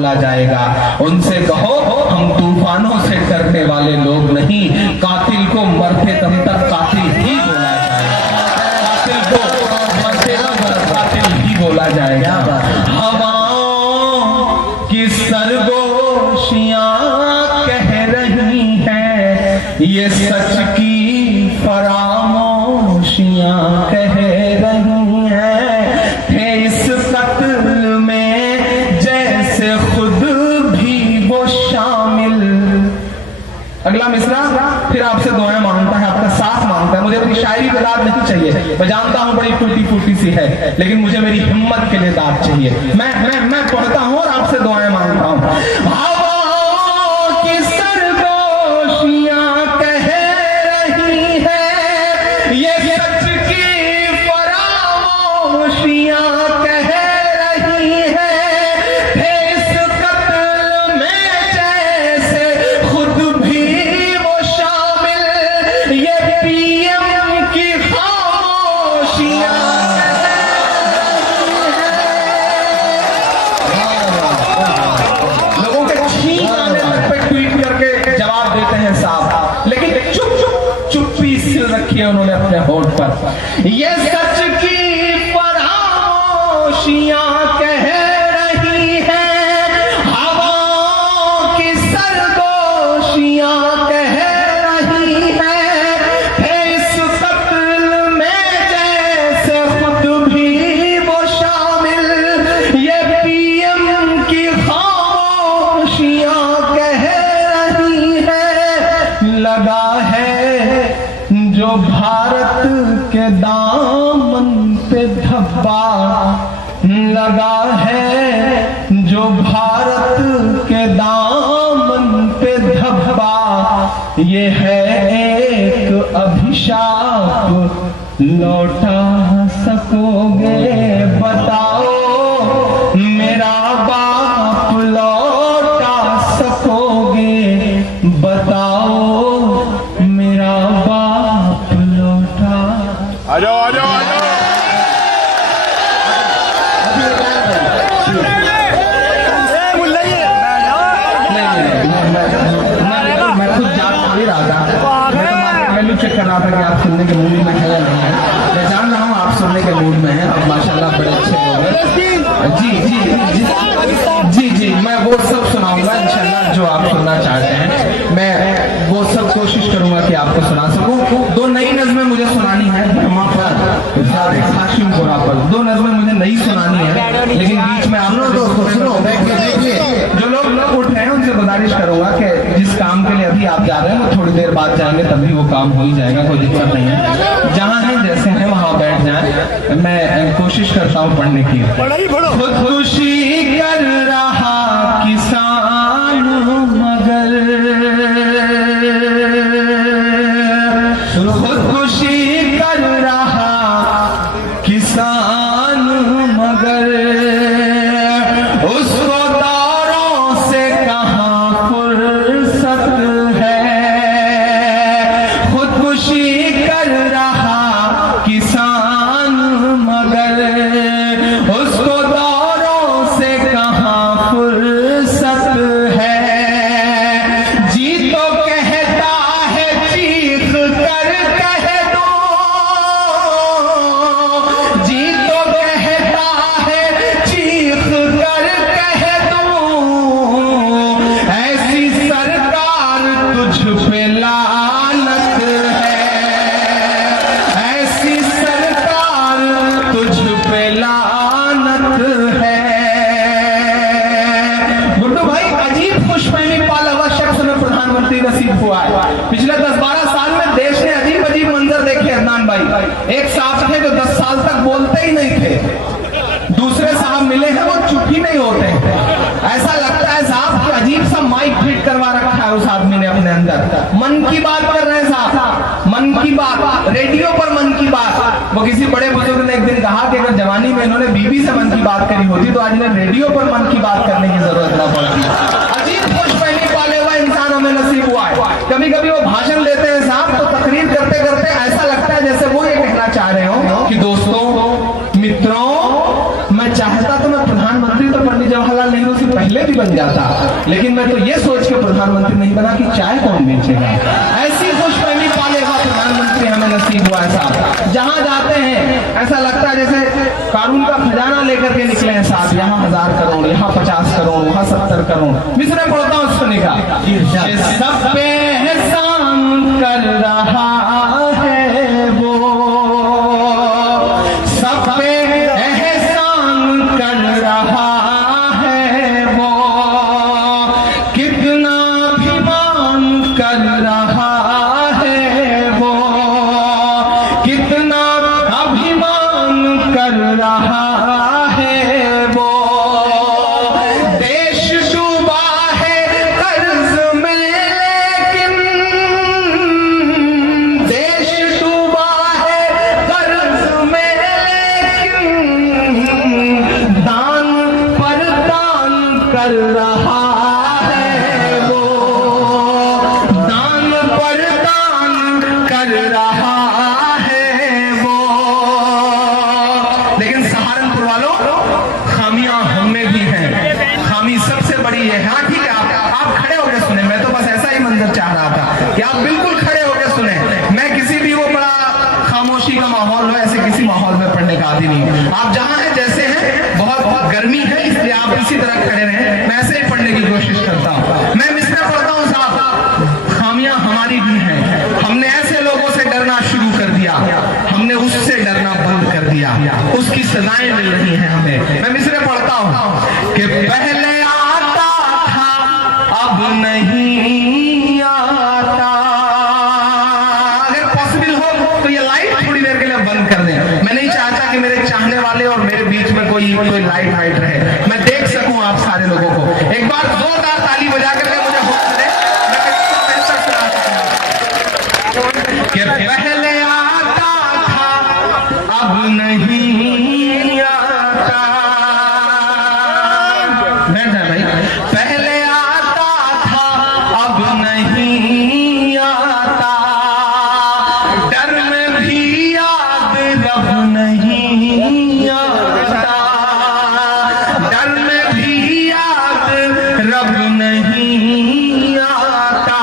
बोला जाएगा। उनसे कहो हम तूफानों से डरने वाले लोग नहीं, कातिल को मरते दम तक कातिल ही बोला जाएगा, कातिल को मरते दम तक कातिल ही बोला जाएगा। हवाओं की सरगोशियां कह रही हैं, ये सच की फरामोशियां कह रही हैं, थे इस कत्ल में जैसे खुद भी वो शामिल। अगला मिसरा फिर आपसे दुआएं मांगता है, आपका साथ मांगता है। मुझे अपनी शायरी पे दाद नहीं चाहिए, मैं जानता हूं बड़ी टूटी फूटी सी है, लेकिन मुझे मेरी हिम्मत के लिए दाद चाहिए। मैं पढ़ता हूं और आपसे दुआएं मांगता हूं। उन्होंने अपने होठ पर ये सच की फरामोशियां कह रही हैं, हवाओं की सरगोशियां कह रही हैं, इस कत्ल में जैसे खुद भी वो शामिल, ये पीएम की खामोशियां कह रही हैं। लगा है जो भारत के दामन पे धब्बा, लगा है जो भारत के दामन पे धब्बा, ये है एक अभिशाप लौटा सकोगे बताओ मेरा बाप लौटा सकोगे बताओ मेरा बाप लौटा। आ जाओ आ जाओ आ जाओ। मैं खुद जान नहीं रहा था, मैं चेक कर रहा था कि आप सुनने के मूड में है या नहीं है। मैं जान रहा हूँ आप सुनने के मूड में हैं, अब माशाल्लाह बड़े अच्छे लोग हैं। जी जी जी जी जी मैं वो सब सुनाऊंगा इंशाल्लाह जो आप सुनना चाहते हैं। मैं वो सब कोशिश करूंगा कि आपको सुना सकूं। दो नई नज़में मुझे सुनानी है, हाशिमपुरा पर दो नज़में मुझे नई सुनानी है, लेकिन बीच में आप लोग जो लोग उठ रहे हैं उनसे गुजारिश करूंगा कि जिस काम के लिए अभी आप जा रहे हैं वो थोड़ी देर बाद जाएंगे तब भी वो काम हो ही जाएगा, कोई दिक्कत नहीं है। जहाँ है जैसे हैं वहां बैठ जाएं। मैं कोशिश करता हूँ पढ़ने की। खुदकुशी कर रहा किसान मगर, खुदकुशी कर रहा किसान मगर, उसको दौरों से कहाँ फुर्सत है। खुदकुशी कर रहा किसान मगर, उसको दौरों से कहाँ फुर्सत है। जी तो कहता है चीख कर कह दो, जी तो कहता है चीख कर कह दो, ऐसी सरकार तुझ पे लानत है, ऐसी सरकार तुझ पे लानत है। गुड्डू भाई अजीब खुशफहमी पाला हुआ शख्स में प्रधानमंत्री नसीब हुआ है। पिछले 10-12 साल में देश ने अजीब अजीब मंजर देखे। अदनान भाई एक साहब थे जो 10 साल तक बोलते ही नहीं थे, दूसरे साहब मिले हैं वो चुप ही नहीं होते। ऐसा लगता है साहब कि अजीब सा माइक फिट करवा रखा है उस आदमी ने अपने अंदर। मन की बात कर रहे हैं साहब, मन की बात, रेडियो पर मन की बात। वो किसी बड़े बुजुर्ग ने एक दिन कहा कि अगर जवानी में इन्होंने बीवी से मन की बात करी होती तो आज इन्हें रेडियो पर मन की बात करने की जरूरत न पड़ती। अजीब खुशफहमी पाले हुआ इंसान हमें नसीब हुआ है। कभी कभी वो भाषण देते हैं साहब तो तकरीर करते करते ऐसा लगता है जैसे वो ये कहना चाह रहे हो कि दोस्तों मित्रों, मैं चाहता तो मैं प्रधानमंत्री तो पंडित जवाहरलाल नेहरू से पहले भी बन प्रधानमंत्री नहीं बना कि चाय कौन बेचेगा। ऐसी खुशफहमी पाले हुआ प्रधानमंत्री हमें नसीब हुआ है साहब। जहां जाते हैं ऐसा लगता है जैसे कानून का खजाना लेकर के निकले हैं साहब। यहाँ 1000 करोड़, यहाँ 50 करोड़, वहाँ 70 करोड़। मिसरे पढ़ता हूँ, सुनेगा। सब पे एहसान कर रहा है वो, सब पे एहसान कर रहा है वो, कितना अभिमान कर रहा है वो, कितना अभिमान कर रहा है वो। देश डूबा है कर्ज में लेकिन, देश डूबा है कर्ज में लेकिन, दान पर दान कर रहा है वो, दान पर दान कर रहा है वो। लेकिन सहारनपुर वालों, खामियां हमें भी हैं। खामी सबसे बड़ी है। हाँ ठीक है, आप खड़े होकर सुने। मैं तो बस ऐसा ही मंजर चाह रहा था कि आप बिल्कुल खड़े होकर सुने। मैं किसी भी वो बड़ा खामोशी का माहौल हो, ऐसे किसी माहौल में पढ़ने का आदि नहीं हूं। आप जहां हैं जैसे हैं, बहुत बहुत गर्मी है इसलिए आप इसी तरह खड़े रहें। मैं ऐसे ही पढ़ने की कोशिश करता हूं। मैं मिसरा पढ़ता हूं साहब। खामियां हमारी भी हैं। हमने ऐसे लोगों से डरना शुरू कर दिया, हमने उससे डरना बंद कर दिया, उसकी सजाएं मिल रही हैं हमें। मैं मिसरे पढ़ता हूं कि पहले आता था अब नहीं आता। अगर पॉसिबल हो तो ये लाइट थोड़ी देर के लिए बंद कर दें। मैं नहीं चाहता कि मेरे चाहने वाले और मेरे बीच में कोई लाइट वाइट रहे, मैं देख सकूं आप सारे लोगों को। एक बार जोरदार ताली बजा करके मुझे होश दे, मैं किसको बेहतर सुना सकूं। कि पहले आता था अब नहीं आता। बैठ जाए भाई। पहले आता था अब नहीं आता, डर में भी याद रब नहीं आता, डर में भी याद रब नहीं आता।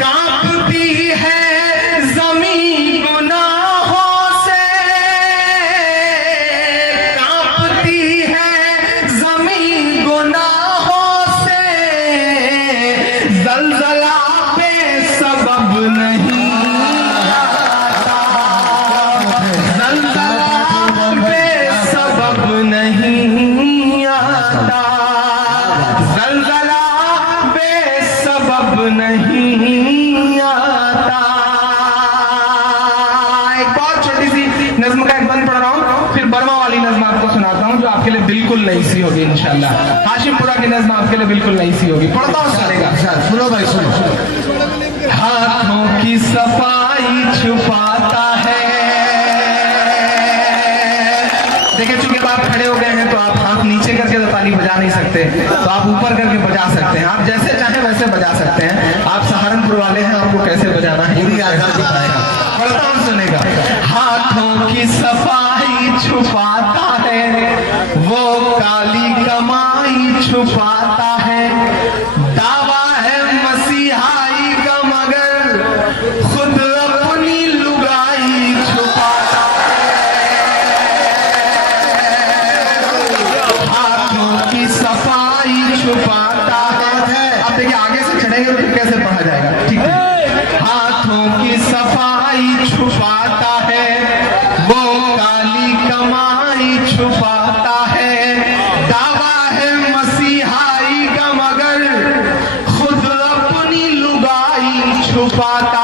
कांपती है जमीन गुनाहों से, कांपती है जमीन गुनाहों से, जलजला पे सबब नहीं आता, जलजला पे सबब नहीं आता, जलजला पे सबब नहीं आता। एक बहुत छोटी सी नज्म का एक बंद पढ़ रहा हूँ, फिर बर्मा वाली नज्म आपको सुनाता हूँ जो आपके लिए बिल्कुल नई सी होगी इंशाल्लाह। हाशिमपुरा की नज्म आपके लिए बिल्कुल नई सी होगी। पढ़ता हूँ, चलेगा। सुनो भाई सुनो। हाथों की सफाई छुपाता है। देखिए चूंकि आप खड़े हो गए हैं तो आप हाथ नीचे करके तो ताली बजा नहीं सकते, तो आप ऊपर करके बजा सकते हैं। आप जैसे चाहे वैसे बजा सकते हैं। आप सहारनपुर वाले हैं, आपको कैसे बजाना है पूरी आजादी पाएगा। पढ़ता हूँ, सुनेगा। हाथों की सफाई छुपाता है, वो काली कमाई छुपाता है, दावा है मसीहाई का मगर खुद अपनी लुगाई छुपाता है। हाथों की सफाई छुपाता है। अब देखिए आगे से चढ़ेंगे तो कैसे पढ़ा जाएगा, ठीक है। हाथों की सफाई छुपाता है, वो काली कमाई छुपाता है, दावा है मसीहाई का मगर खुद अपनी लुगाई छुपाता